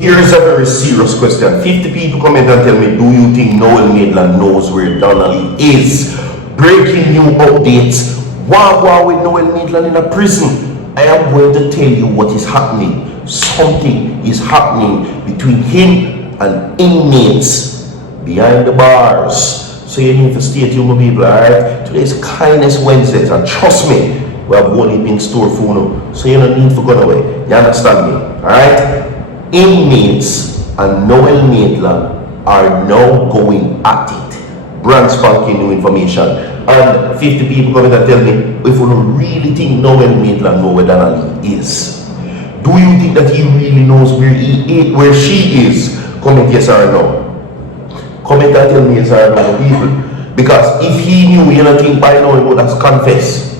Here is a very serious question. 50 people comment and tell me, do you think Noel Maitland knows where Donna is? Breaking new updates. Wow, with Noel Maitland in a prison. I am going to tell you what is happening. Something is happening between him and inmates behind the bars. So you need to stay tuned, my people, alright? Today's Kindness Wednesdays, and trust me, we have one in store for you. So you don't need to go away. You understand me? Alright? Inmates and Noel Maitland are now going at it. Brand spanking new information. And 50 people come in and tell me, if you don't really think Noel Maitland knows where Donna is, do you think that he really knows where she is? Comment yes or no. Comment and tell me yes or no, people. Because if he knew, you don't think by now he would have confessed.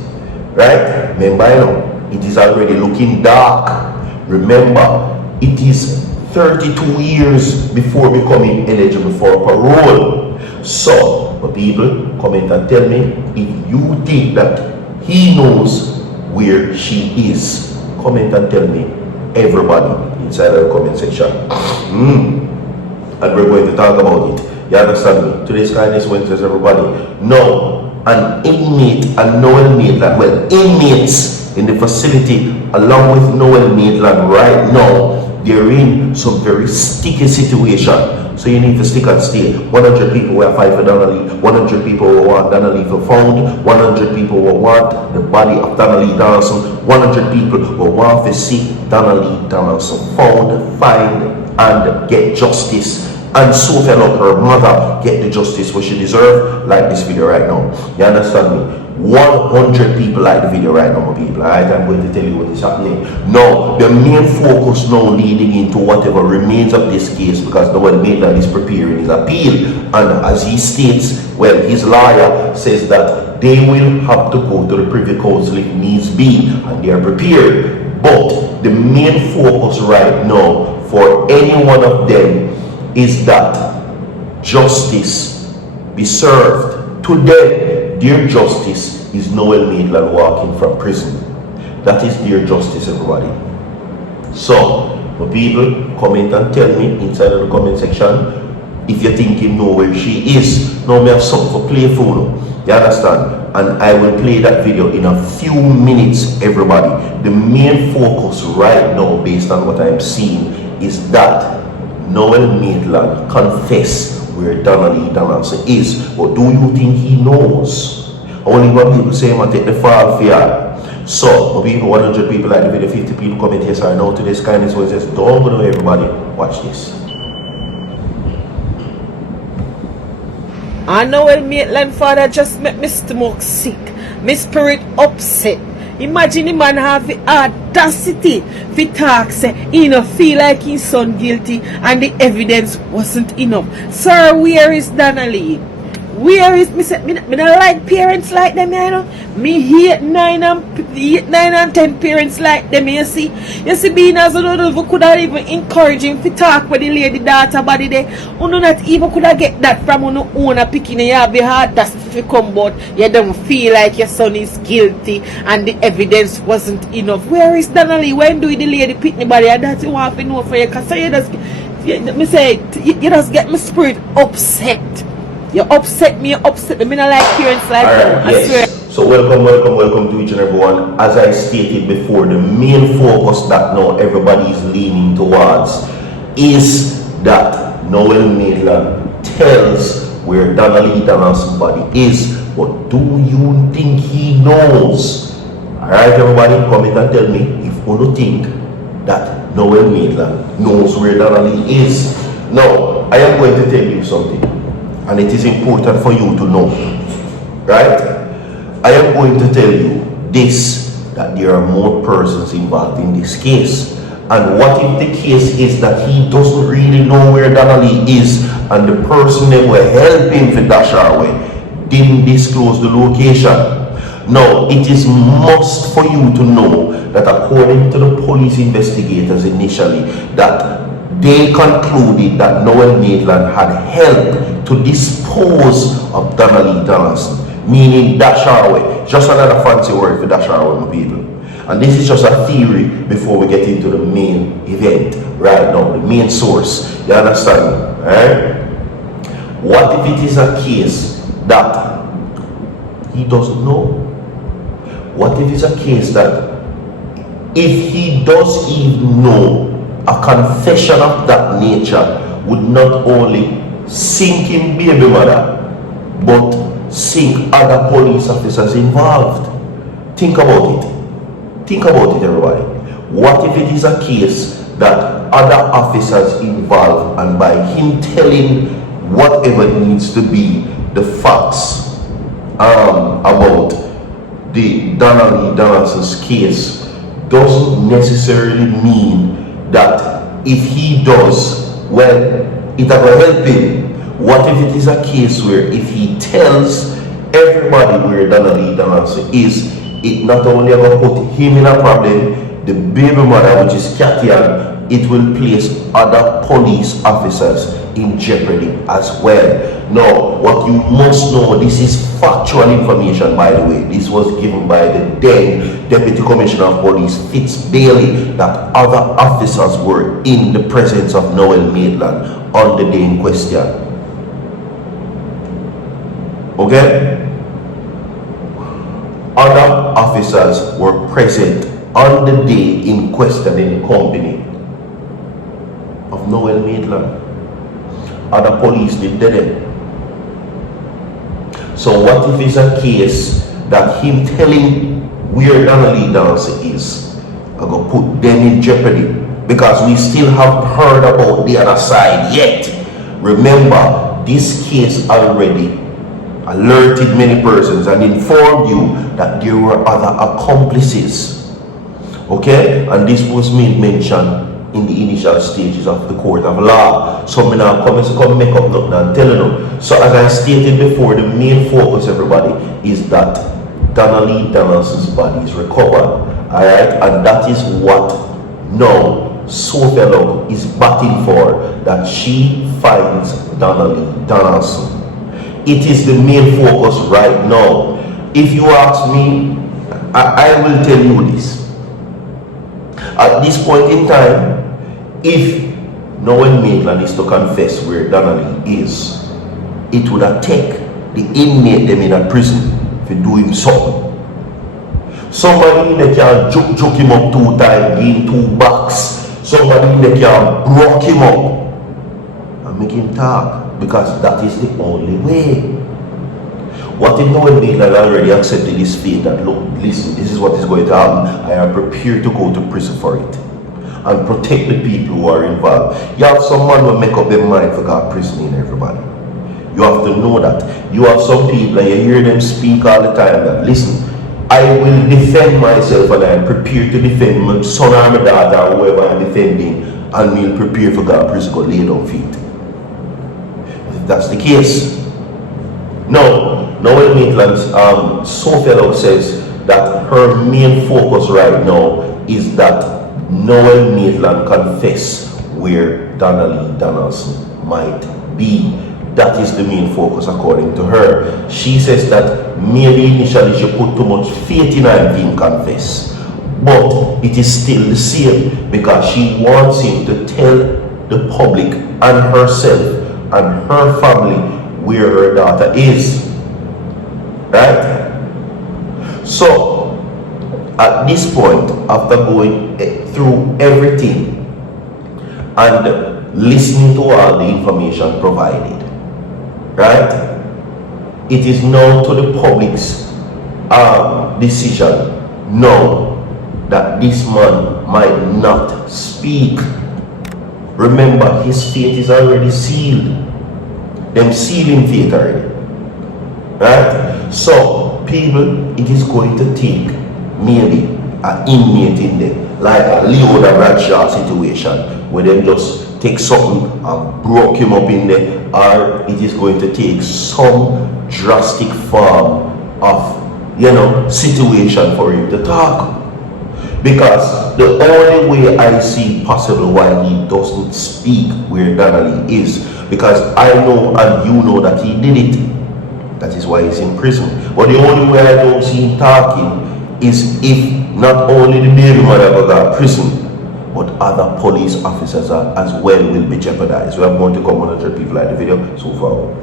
Right? Remember, you know, it is already looking dark. Remember, it is 32 years before becoming eligible for parole. So, my people, comment and tell me if you think that he knows where she is. Comment and tell me, everybody, inside the comment section. And we're going to talk about it. You understand me? Today's Kindness Wednesdays, everybody. No, an inmate and Noel Maitland, well, inmates in the facility along with Noel Maitland right now, they're in some very sticky situation. So you need to stick and stay. 100 people will fight for Donna Lee. 100 people will want Donna Lee for found. 100 people will want the body of Donna Lee Donaldson. 100 people will want to see Donna Lee Donaldson found, find, and get justice. And so fellow her mother get the justice what she deserve. Like this video right now. You understand me? 100 people like the video right now, my people. Alright, I'm going to tell you what is happening. Now, the main focus now leading into whatever remains of this case, because Noel Maitland is preparing his appeal, and as he states, well, his lawyer says that they will have to go to the Privy Council if needs be, and they are prepared. But the main focus right now for any one of them is that justice be served to them. Their justice is Noel Maitland walking from prison. That is their justice, everybody. So, my people, comment and tell me inside of the comment section if you think you know where she is. Now, me have something for play for you. You understand? And I will play that video in a few minutes, everybody. The main focus right now, based on what I'm seeing, is that Noel Maitland confess where Donna Lee Donaldson is. But do you think he knows? Only what people say, I take the fall for you. So, people, 100 people like the video, 50 people comment yes or no to this Kindness Wednesdays. Don't go away, everybody. Watch this. I know Noel Maitland father just make me stomach sick, my spirit upset. Imagine the man have the audacity to talk, say he no feel like his son guilty and the evidence wasn't enough. Sir, where is Donna Lee? Where is me? Say, me don't like parents like them, you know. Me hate 9 and 10 parents like them, you see. You see, being as a little, could have even encourage him to talk with the lady daughter body there. You not even could have get that from your own picking. You have the hard that's to come, but you don't feel like your son is guilty and the evidence wasn't enough. Where is Donna Lee? When do the lady pick the body? And that's you want to know for you. Because you just, me say, you just get my spirit upset. You upset me, Me not like parents like that. I swear. So welcome to each and everyone. As I stated before, the main focus that now everybody is leaning towards is that Noel Maitland tells where Donna Lee Donaldson's body is. But do you think he knows? Alright, everybody, comment and tell me if you think that Noel Maitland knows where Donna Lee is. Now, I am going to tell you something. And it is important for you to know, right? I am going to tell you this, that there are more persons involved in this case. And what if the case is that he doesn't really know where Donna Lee is, and the person that will help him for dash away didn't disclose the location? Now, it is must for you to know that according to the police investigators initially, that they concluded that Noel Maitland had helped to dispose of Donna Lee Donaldson, meaning dash away. Just another fancy word for dash away, my people. And this is just a theory before we get into the main event. right now, the main source. You understand? Alright? What if it is a case that he doesn't know? What if it's a case that if he does even know, a confession of that nature would not only sink him baby mother, but sink other police officers involved? Think about it. Think about it, everybody. What if it is a case that other officers involved, and by him telling whatever needs to be the facts about the Donaldson's case, doesn't necessarily mean that if he does, well, it will help him. What if it is a case where if he tells everybody where Donaldson is, it not only going to put him in a problem, the baby mother, which is Katya, it will place other police officers in jeopardy as well. Now, what you must know, this is factual information, by the way. This was given by the then Deputy Commissioner of Police, Fitz Bailey, that other officers were in the presence of Noel Maitland on the day in question. Okay? Other officers were present on the day in question in the company of Noel Maitland. Other police did it. So what if it's a case that him telling where Donnelly Dancer is are going to put them in jeopardy? Because we still haven't heard about the other side yet. Remember, this case already alerted many persons and informed you that there were other accomplices. Okay? And this was made mention in the initial stages of the court of law. So I'm now come make up nothing and telling them. So as I stated before, the main focus, everybody, is that Donnelly Donaldson's body is recovered. Alright? And that is what now Sophia Love is batting for, that she finds Donnelly Donaldson. It is the main focus right now. If you ask me, I will tell you this. At this point in time, if Noel Maitland is to confess where Donnelly is, it would have taken the inmate them in a prison for doing something. Somebody that can joke him up 2 times, give him 2 bucks. Somebody that can broke him up and make him talk, because that is the only way. What if Noel Maitland already accepted his fate, that look, listen, this is what is going to happen, I am prepared to go to prison for it and protect the people who are involved. You have someone who make up their mind for God prisoning everybody. You have to know that. You have some people and you hear them speak all the time that, listen, I will defend myself and I am prepared to defend my son or my daughter or whoever I'm defending, and we'll prepare for God prison to lay down feet. If that's the case, no, Noel Maitland's Sophia Love says that her main focus right now is that Noel Maitland confess where Donnelly Donaldson might be. That is the main focus according to her. She says that maybe initially she put too much faith in him being confess, but it is still the same, because she wants him to tell the public and herself and her family where her daughter is. Right? So at this point, after going through everything and listening to all the information provided, right, it is now to the public's decision now that this man might not speak. Remember, his fate is already sealed. Them sealing fate already. Right? So, people, it is going to take maybe an inmate in there, like a Leona Bradshaw situation, where they just take something and broke him up in there, or it is going to take some drastic form of, situation for him to talk. Because the only way I see possible why he doesn't speak where Donnelly is, because I know and you know that he did it. That is why he's in prison. But the only way I don't see him talking is if not only the baby mother got prison, but other police officers as well will be jeopardized. We have more to come on 100 people like the video. So far.